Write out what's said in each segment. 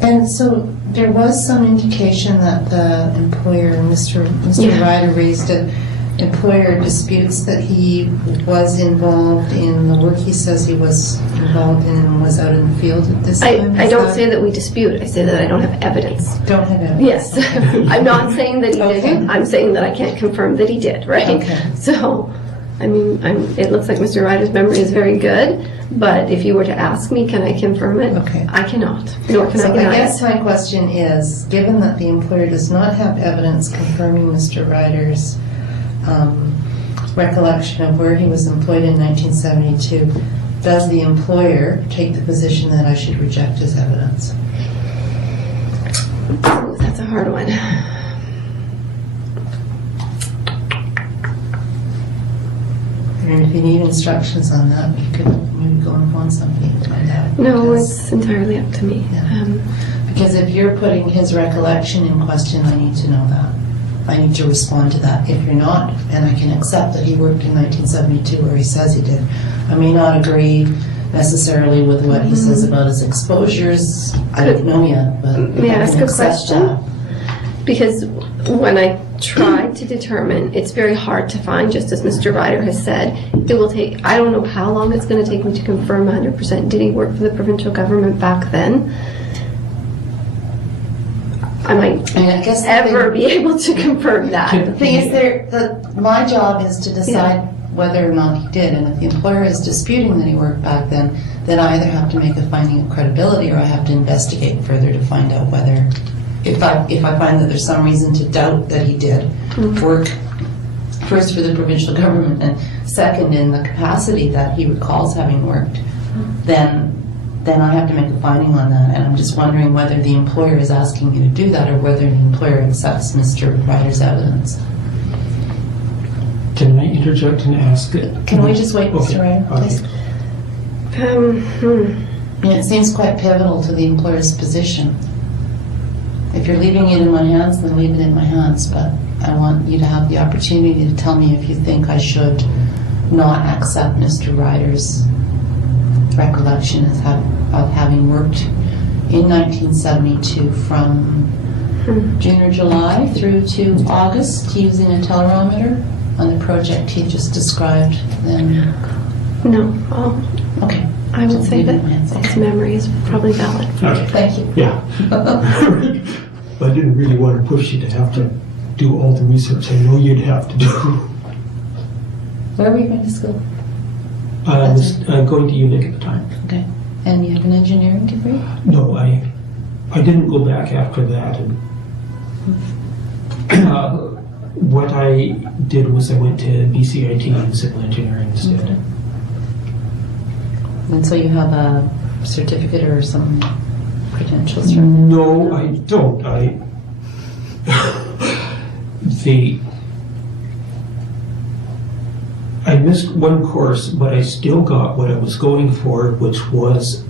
And so there was some indication that the employer, Mr. Ryder, raised it. Employer disputes that he was involved in the work he says he was involved in and was out in the field at this time. I don't say that we dispute. I say that I don't have evidence. Don't have evidence. Yes. I'm not saying that he didn't. I'm saying that I can't confirm that he did, right? Okay. So, I mean, it looks like Mr. Ryder's memory is very good, but if you were to ask me, can I confirm it? Okay. I cannot, nor can I So deny I guess it. my question is, given that the employer does not have evidence confirming Mr. Ryder's recollection of where he was employed in 1972, does the employer take the position that I should reject his evidence? Ooh, that's a hard one. And if you need instructions on that, you could maybe go and phone somebody to find out. No, it's entirely up to me. Yeah. Because if you're putting his recollection in question, I need to know that. I need to respond to that. If you're not, and I can accept that he worked in 1972 where he says he did, I may not agree necessarily with what he says about his exposures. I don't know yet, but May I ask a question? That. Because when I tried to determine, it's very hard to find, just as Mr. Ryder has said. It will take, I don't know how long it's going to take me to confirm 100%. Did he work for the provincial government back then? I might ever be able to confirm that. The thing is, my job is to decide whether or not he did, and if the employer is disputing that he worked back then I either have to make a finding of credibility or I have to investigate further to find out whether, if I find that there's some reason to doubt that he did work, first for the provincial government and second in the capacity that he recalls having worked, then I have to make a finding on that. And I'm just wondering whether the employer is asking me to do that or whether the employer accepts Mr. Ryder's evidence. Can I interject and ask it? Can we just wait, Mr. Ryder, please? Yeah, it seems quite pivotal to the employer's position. If you're leaving it in my hands, then leave it in my hands, but I want you to have the opportunity to tell me if you think I should not accept Mr. Ryder's recollection of having worked in 1972 from June or July through to August using a telerometer on the project he just described. Then No. okay. I would say that his memory is probably valid. Okay. Thank you. Yeah. I didn't really want to push you to have to do all the research I know you'd have to do. Where were you going to school? I was going to UNIC at the time. Okay. And you have an engineering degree? No, I didn't go back after that. And, what I did was I went to BCIT in civil engineering instead. Okay. And so you have a certificate or some credentials from there? No, I don't. I missed one course, but I still got what I was going for, which was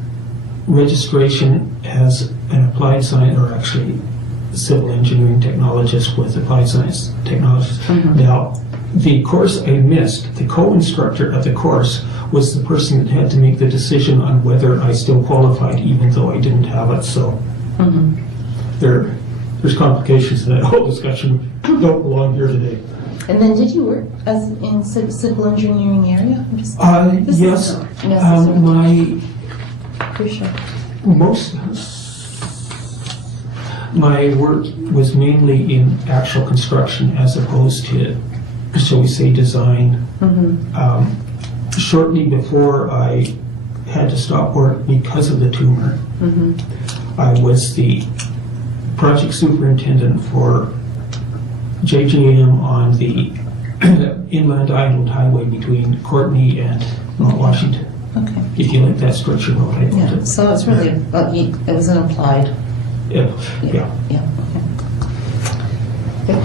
registration as an applied science, or actually civil engineering technologist with applied science technologies. Now, the course I missed, the co-instructor of the course was the person that had to make the decision on whether I still qualified, even though I didn't have it. So there's complications to that whole discussion. Don't belong here today. And then did you work as in civil engineering area? Yes. My work was mainly in actual construction as opposed to, shall we say, design. Shortly before I had to stop work because of the tumor, I was the project superintendent for JJM on the Inland Island Highway between Courtney and Mount Washington. Okay. If you like that structure road, I called it. So it's really, it was an applied. Yeah. Yeah. Okay.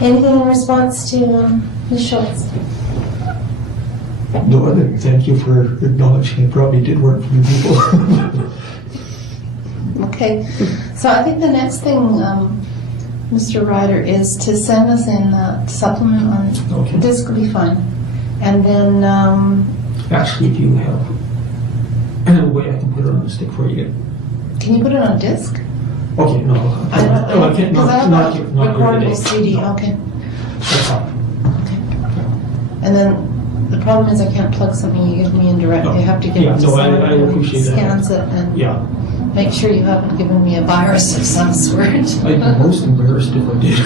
Anything in response to Ms. Schultz? No other than thank you for acknowledging it probably did work for you people. Okay. So I think the next thing, Mr. Ryder, is to send us in a supplement on this could be fine. And then Actually, if you have a way I can put it on the stick for you. Can you put it on disc? Okay, no. I don't, because I have not a here today. recordable CD, No, okay. that's fine. And then the problem is I can't plug something you give me in direct. You have to give Yeah, it to no, I someone who appreciate that. scans it and Yeah, make sure you haven't given me a virus of some sort. I'd be most embarrassed if I did.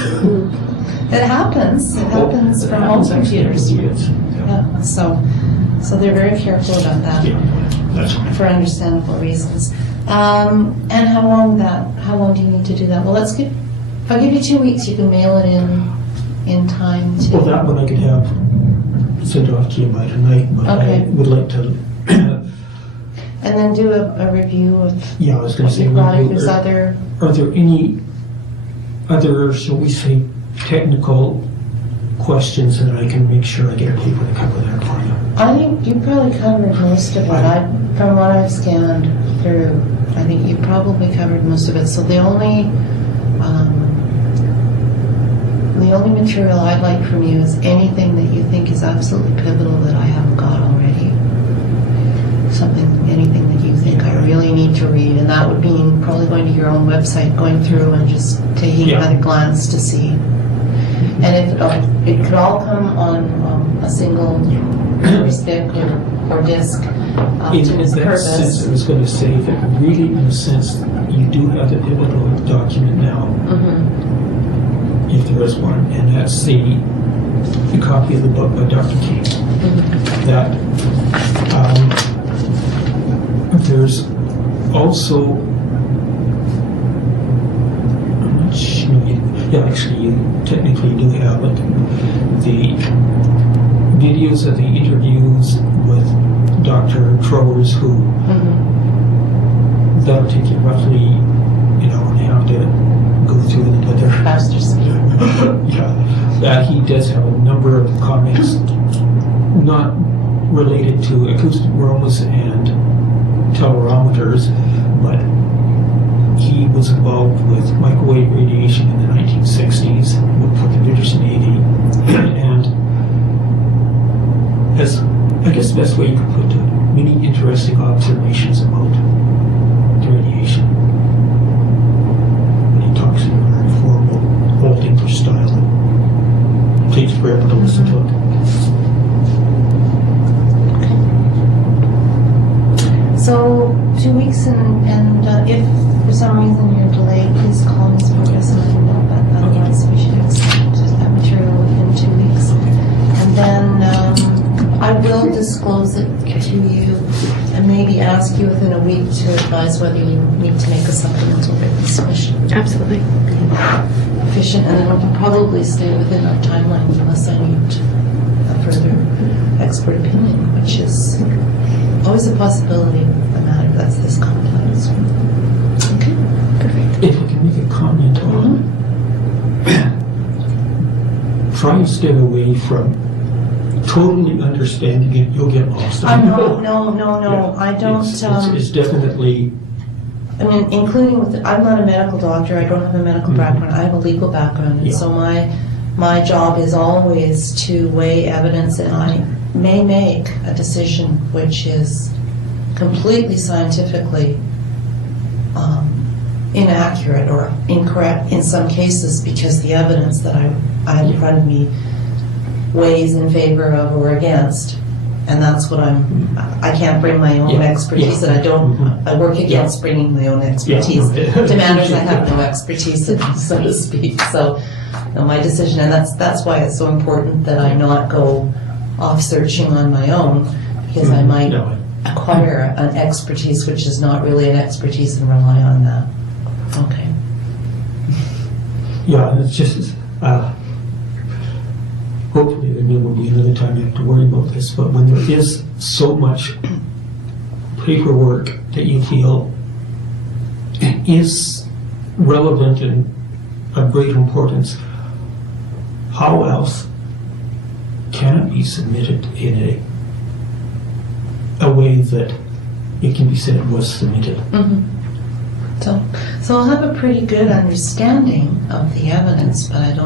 It happens. It happens It from happens all computers. accidentally, yeah. Yeah, so they're very careful about that. Yeah, that's fine. For understandable reasons. And how long do you need to do that? Well, if I give you 2 weeks, you can mail it in time to. Well, that one I could have sent off to you by tonight, but Okay. I would like to, And then do a review of yeah, I was going what to say, you've got, if there's other. are there any other, shall we say, technical questions that I can make sure I get a paper to cover that for you? I think you probably covered most of it. From what I've scanned through, I think you probably covered most of it. So the only material I'd like from you is anything that you think is absolutely pivotal that I haven't got already. Anything that you think I really need to read, and that would mean probably going to your own website, going through and just taking another glance to see. And if it could all come on a single stick or disc to In its that purpose. sense, I was going to say that really, in a sense, you do have the pivotal document now, if there is one, and that's the copy of the book by Dr. King. That there's also, I'm not sure, actually you technically do have it, the videos of the interviews with Dr. Trowers, who that'll take you roughly an hour and a half to go through it together. Faster speed. Yeah, he does have a number of comments not related to acoustic barometers and telerometers, but he was involved with microwave radiation in the 1960s for the British Navy, and as I guess the best way you could put it, many interesting observations about the radiation. And he talks in a very formal, old English style. Please forever to listen to it. So 2 weeks, and if for some reason you're delayed, please call Ms. Burgess and let me know. But otherwise, we should expect that material within 2 weeks. And then I will disclose it to you and maybe ask you within a week to advise whether you need to make a supplemental written submission. Absolutely. Efficient, and then we can probably stay within our timeline unless I need a further expert opinion, which is always a possibility of a matter that's this complex. Okay. Perfect. If I can make a comment on, try and stay away from totally understanding it, you'll get lost. No, I don't. It's definitely, I mean, including with, I'm not a medical doctor, I don't have a medical background, I have a legal background, and so my job is always to weigh evidence, and I may make a decision which is completely scientifically inaccurate or incorrect in some cases because the evidence that I have in front of me weighs in favor of or against, and that's what I can't bring my own expertise, and I work against bringing my own expertise to matters I have no expertise in, so to speak. So my decision, and that's why it's so important that I not go off searching on my own, because I might acquire an expertise which is not really an expertise and rely on that. Okay. yeah, it's just, hopefully there will be another time you have to worry about this, but when there is so much paperwork that you feel is relevant and of great importance, how else can it be submitted in a way that it can be said it was submitted? So I'll have a pretty good understanding of the evidence, but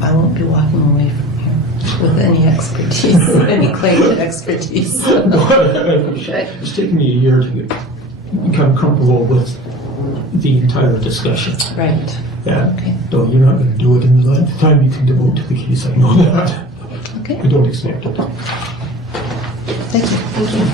I won't be walking away from here. with any expertise, any claim to expertise. It's taken me a year to become comfortable with the entire discussion. Right. Yeah. Okay. No, you're not going to do it in the time you can devote to the case. I know that. Okay. I don't expect it. Thank you. Thank you.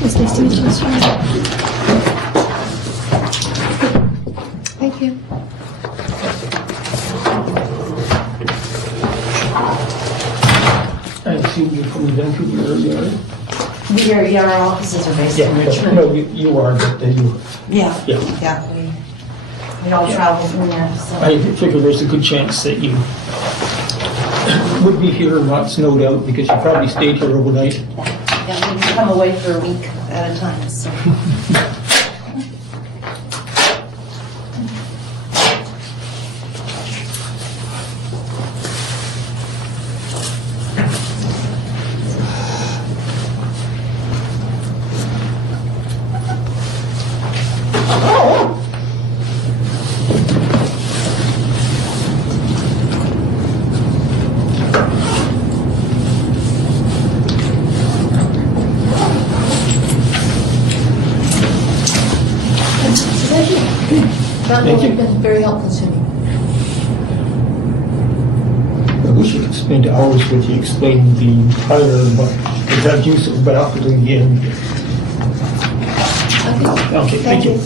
It's nice to meet you, Mr. Ryan. Thank you. I assume you're from Vancouver area, right? Our offices are based in Richmond. No, you are, but you. Yeah. Yeah. Yeah. We all travel from there, so. I figure there's a good chance that you would be here not snowed out because you probably stayed here overnight. Yeah, we come away for a week at a time, so. That would have been very helpful to me. I wish you could spend hours with you explaining the entire, but without use of back to the end. Okay. Okay, thank you.